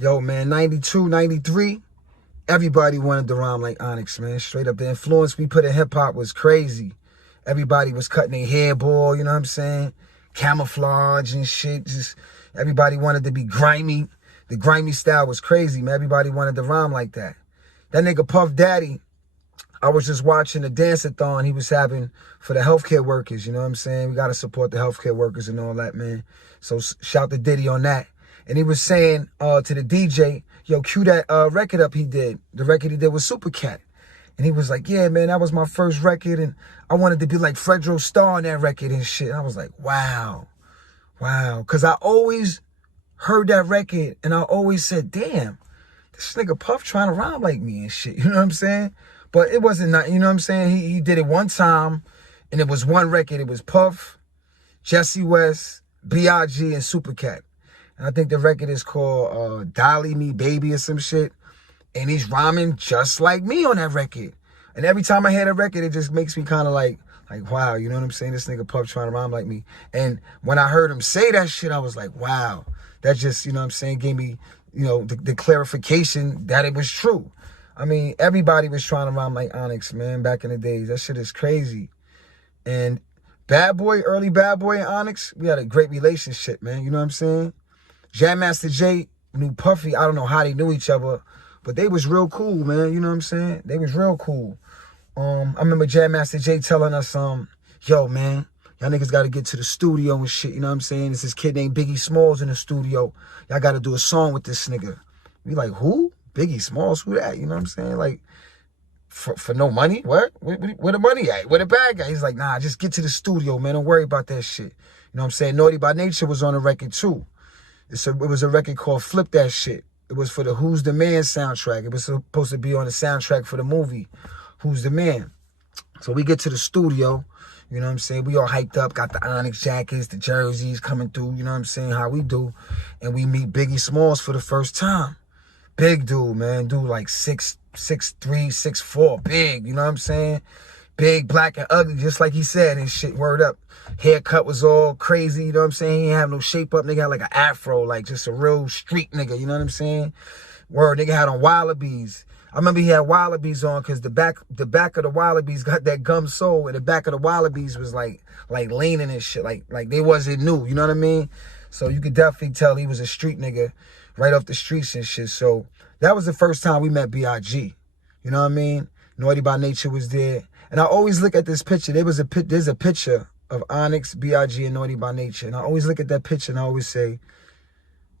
Yo, man, 92, 93, everybody wanted to rhyme like Onyx, man. Straight up, the influence we put in hip-hop was crazy. Everybody was cutting their hair, boy, you know what I'm saying? Camouflage and shit. Just everybody wanted to be grimy. The grimy style was crazy, man. Everybody wanted to rhyme like that. That nigga Puff Daddy, I was just watching the dance-a-thon he was having for the healthcare workers, you know what I'm saying? We got to support the healthcare workers and all that, man. So shout to Diddy on that. And he was saying to the DJ, yo, cue that record up he did. The record he did with Supercat. And he was like, yeah, man, that was my first record. And I wanted to be like Fredro Starr on that record and shit. And I was like, wow. Because I always heard that record and I always said, damn, this nigga Puff trying to rhyme like me and shit. You know what I'm saying? But it wasn't nothing, you know what I'm saying? He did it one time, and it was one record. It was Puff, Jesse West, B.I.G., and Supercat. And I think the record is called Dolly Me Baby or some shit. And he's rhyming just like me on that record. And every time I hear that record, it just makes me kind of like, wow, you know what I'm saying? This nigga Puff trying to rhyme like me. And when I heard him say that shit, I was like, wow. That just, you know what I'm saying, gave me, you know, the clarification that it was true. I mean, everybody was trying to rhyme like Onyx, man, back in the days. That shit is crazy. And Badboy, early Badboy and Onyx, we had a great relationship, man. You know what I'm saying? Jam Master Jay knew Puffy. I don't know how they knew each other, but they was real cool, man. You know what I'm saying? They was real cool. I remember Jam Master Jay telling us, yo, man, y'all niggas got to get to the studio and shit. You know what I'm saying? There's this kid named Biggie Smalls in the studio. Y'all got to do a song with this nigga. We like, who? Biggie Smalls, who that? You know what I'm saying? Like, for no money? What? Where the money at? Where the bag at? He's like, nah, just get to the studio, man. Don't worry about that shit. You know what I'm saying? Naughty by Nature was on the record, too. It was a record called Flip That Shit. It was for the Who's the Man soundtrack. It was supposed to be on the soundtrack for the movie Who's the Man. So we get to the studio, you know what I'm saying? We all hyped up, got the Onyx jackets, the jerseys coming through, you know what I'm saying? How we do. And we meet Biggie Smalls for the first time. Big dude, man. Dude like 6'3", 6'4", big, you know what I'm saying? Big, black, and ugly, just like he said and shit, word up. Haircut was all crazy, you know what I'm saying? He didn't have no shape up. Nigga had like an afro, like just a real street nigga, you know what I'm saying? Word, nigga had on Wallabies. I remember he had Wallabies on because the back of the Wallabies got that gum sole, and the back of the Wallabies was like leaning and shit, like they wasn't new, you know what I mean? So you could definitely tell he was a street nigga right off the streets and shit. So that was the first time we met B.I.G. You know what I mean? Naughty by Nature was there. And I always look at this picture. There's a picture of Onyx, B.I.G., and Naughty by Nature. And I always look at that picture and I always say,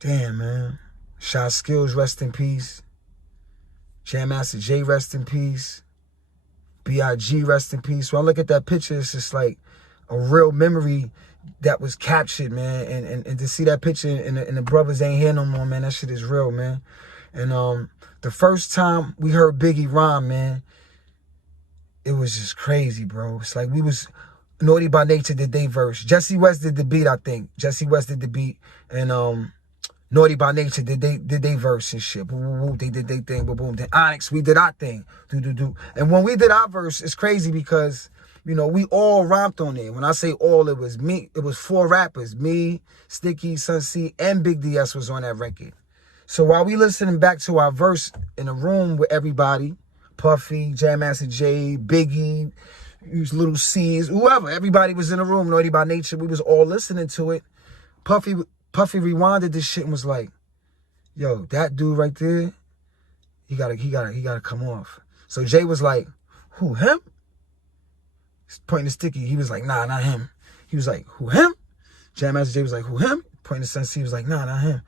damn, man. Shot Skills, rest in peace. Jam Master Jay, rest in peace. B.I.G., rest in peace. When I look at that picture, it's just like a real memory that was captured, man. And to see that picture and the brothers ain't here no more, man, that shit is real, man. And the first time we heard Biggie rhyme, man, it was just crazy, bro. It's like we was Naughty by Nature did they verse. Jesse West did the beat, I think. Jesse West did the beat. And Naughty by Nature did they verse and shit. Boom, boom, boom. They did they thing, boom, boom. Then Onyx, we did our thing. Do. And when we did our verse, it's crazy because, you know, we all rhymed on it. When I say all, it was me. It was 4 rappers. Me, Sticky, Sun C, and Big DS was on that record. So while we listening back to our verse in a room with everybody, Puffy, Jam Master Jay, Biggie, Little C's, whoever, everybody was in the room, Naughty by Nature, we was all listening to it. Puffy rewinded this shit and was like, yo, that dude right there, he gotta come off. So Jay was like, who, him? Pointing to Sticky, he was like, nah, not him. He was like, who, him? Jam Master Jay was like, who, him? Pointing to Sun C, he was like, nah, not him.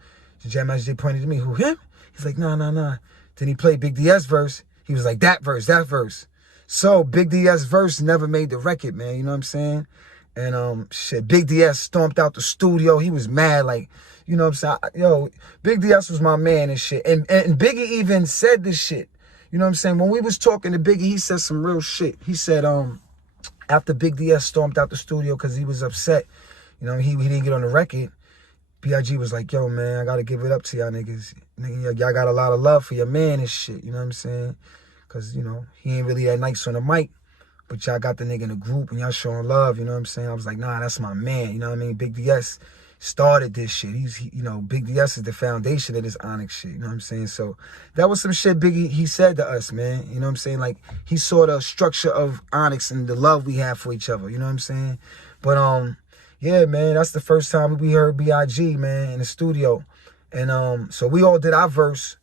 Jam Master Jay pointed to me, who, him? He's like, nah. Then he played Big DS verse. He was like, that verse. So Big DS verse never made the record, man. You know what I'm saying? And shit, Big DS stomped out the studio. He was mad, like, you know what I'm saying? Yo, Big DS was my man and shit. And Biggie even said this shit. You know what I'm saying? When we was talking to Biggie, he said some real shit. He said, after Big DS stormed out the studio because he was upset, you know, he didn't get on the record. B.I.G. was like, yo, man, I got to give it up to y'all niggas. Y'all got a lot of love for your man and shit, you know what I'm saying? Because, you know, he ain't really that nice on the mic, but y'all got the nigga in the group and y'all showing love, you know what I'm saying? I was like, nah, that's my man, you know what I mean? Big DS started this shit. You know, Big DS is the foundation of this Onyx shit. You know what I'm saying? So that was some shit Biggie, he said to us, man. You know what I'm saying? Like, he saw the structure of Onyx and the love we have for each other. You know what I'm saying? But, yeah, man, that's the first time we heard B.I.G., man, in the studio. And so we all did our verse.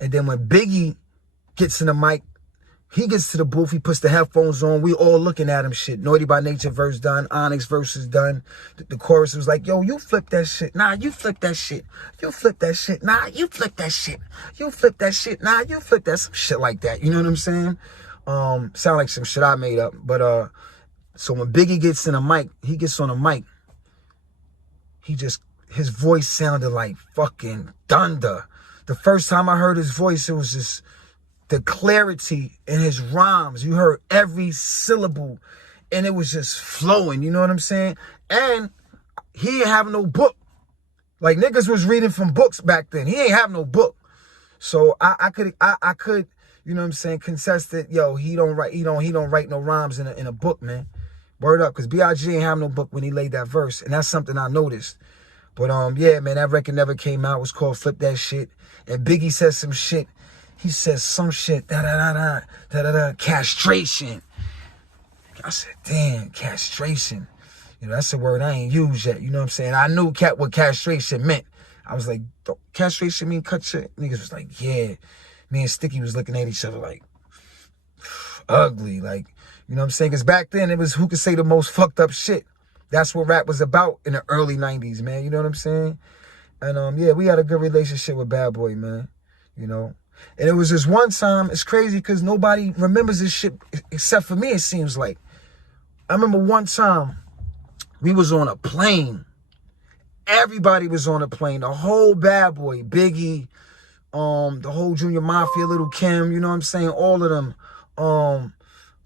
And then when Biggie gets in the mic, he gets to the booth, he puts the headphones on, we all looking at him shit. Naughty by Nature verse done, Onyx verse is done. The chorus was like, yo, you flip that shit. Nah, you flip that shit. You flip that shit. Nah, you flip that shit. You flip that shit. Nah, you flip that, some shit like that. You know what I'm saying? Sound like some shit I made up. But so when Biggie gets in the mic, he gets on the mic, his voice sounded like fucking thunder. The first time I heard his voice, it was just the clarity in his rhymes. You heard every syllable and it was just flowing. You know what I'm saying? And he ain't have no book. Like, niggas was reading from books back then. He ain't have no book. So I could, you know what I'm saying, contest that, yo, he don't write no rhymes in a book, man. Word up, because B.I.G. ain't have no book when he laid that verse. And that's something I noticed. But yeah, man, that record never came out. It was called Flip That Shit. And Biggie said some shit. He said some shit, castration. I said, damn, castration. You know, that's a word I ain't used yet. You know what I'm saying? I knew what castration meant. I was like, castration mean cut shit? Niggas was like, yeah. Me and Sticky was looking at each other like, ugly. Like, you know what I'm saying? Because back then, it was who could say the most fucked up shit. That's what rap was about in the early 90s, man. You know what I'm saying? And yeah, we had a good relationship with Bad Boy, man. You know? And it was this one time, it's crazy because nobody remembers this shit except for me, it seems like. I remember one time, we was on a plane. Everybody was on a plane. The whole Bad Boy, Biggie, the whole Junior Mafia, Little Kim, you know what I'm saying? All of them.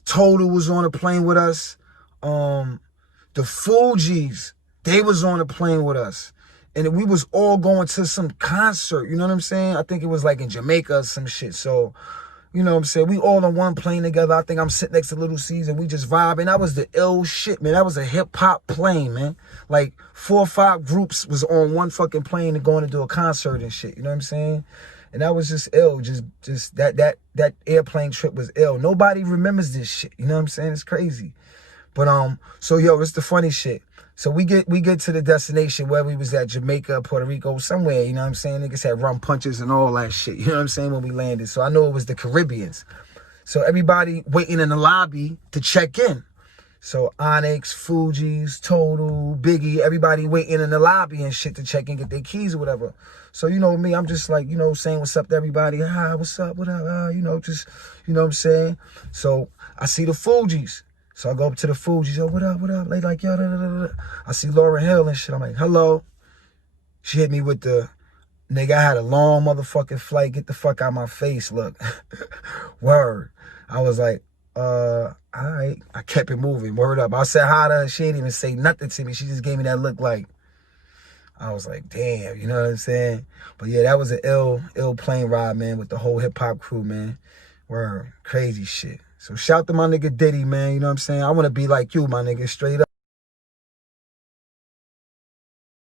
Total was on a plane with us. The Fugees, they was on a plane with us. And we was all going to some concert, you know what I'm saying? I think it was like in Jamaica or some shit. So, you know what I'm saying? We all on one plane together. I think I'm sitting next to Little C's and we just vibing. That was the ill shit, man. That was a hip-hop plane, man. Like 4 or 5 groups was on one fucking plane and going to do a concert and shit, you know what I'm saying? And that was just ill. Just that airplane trip was ill. Nobody remembers this shit, you know what I'm saying? It's crazy. But so yo, it's the funny shit. So we get to the destination where we was at, Jamaica, Puerto Rico, somewhere, you know what I'm saying? Niggas had rum punches and all that shit, you know what I'm saying, when we landed. So I know it was the Caribbeans. So everybody waiting in the lobby to check in. So Onyx, Fugees, Total, Biggie, everybody waiting in the lobby and shit to check in, get their keys or whatever. So, you know me, I'm just like, you know, saying what's up to everybody. Hi, what's up, what up, you know, just, you know what I'm saying? So I see the Fugees. So I go up to the Fugees, yo, what up, what up? They like, yo, da, da, da, da. I see Lauryn Hill and shit. I'm like, hello. She hit me with the, nigga, I had a long motherfucking flight. Get the fuck out my face, look. Word. I was like, all right. I kept it moving. Word up. I said hi to her. She didn't even say nothing to me. She just gave me that look like, I was like, damn, you know what I'm saying? But yeah, that was an ill plane ride, man, with the whole hip-hop crew, man. Word. Crazy shit. So shout to my nigga Diddy, man, you know what I'm saying? I want to be like you, my nigga, straight up.